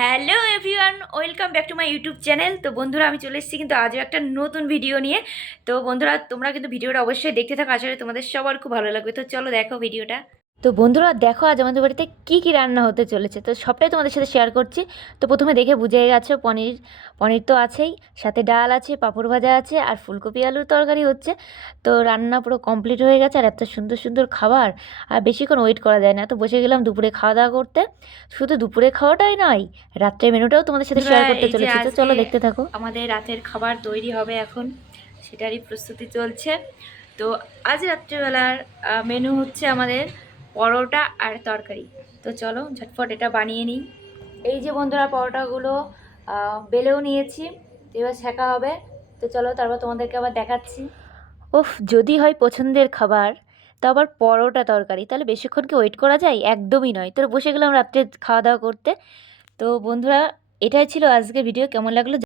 Hello everyone, welcome back to my YouTube channel. তো বন্ধুরা, আমি চলে এসেছি কিন্তু আজও একটা নতুন ভিডিও নিয়ে। তো বন্ধুরা, তোমরা কিন্তু ভিডিওটা অবশ্যই দেখতে থাকো আসলে তোমাদের সবার খুব ভালো লাগবে। তো চলো দেখো ভিডিওটা। তো বন্ধুরা দেখো আজ আমাদের বাড়িতে কী কী রান্না হতে চলেছে। তো সবটাই তোমাদের সাথে শেয়ার করছি। তো প্রথমে দেখে বুঝে গেছো পনির পনির তো আছেই। সাথে ডাল আছে পাঁপড় ভাজা আছে আর ফুলকপি আলুর তরকারি হচ্ছে। তো রান্না পুরো কমপ্লিট হয়ে গেছে আর এত সুন্দর সুন্দর খাবার। আর বেশিক্ষণ ওয়েট করা যায় না। তো বসে গেলাম দুপুরে খাওয়া দাওয়া করতে। শুধু দুপুরে খাওয়াটাই নয় রাত্রের মেনুটাও তোমাদের সাথে শেয়ার করতে চলেছি। তো চলো দেখতে থাকো। আমাদের রাতের খাবার তৈরি হবে এখন। সেটারই প্রস্তুতি চলছে। তো আজ রাত্রিবেলার মেনু হচ্ছে আমাদের পরোটা আর তরকারি। তো চলো, ঝটফট এটা বানিয়ে নিই। এই যে বন্ধুরা, পরোটাগুলো বেলেও নিয়েছি। এবার শেখা হবে। তো চলো, তারপর তোমাদেরকে আবার দেখাচ্ছি। ওফ যদি হয় পছন্দের খাবার, তো আবার পরোটা তরকারি। তাহলে বেশিক্ষণ কি ওয়েট করা যায়? একদমই নয়। তো বসে গেলাম রাত্রে খাওয়া দাওয়া করতে। তো বন্ধুরা, এটাই ছিল আজকে ভিডিও কেমন লাগল?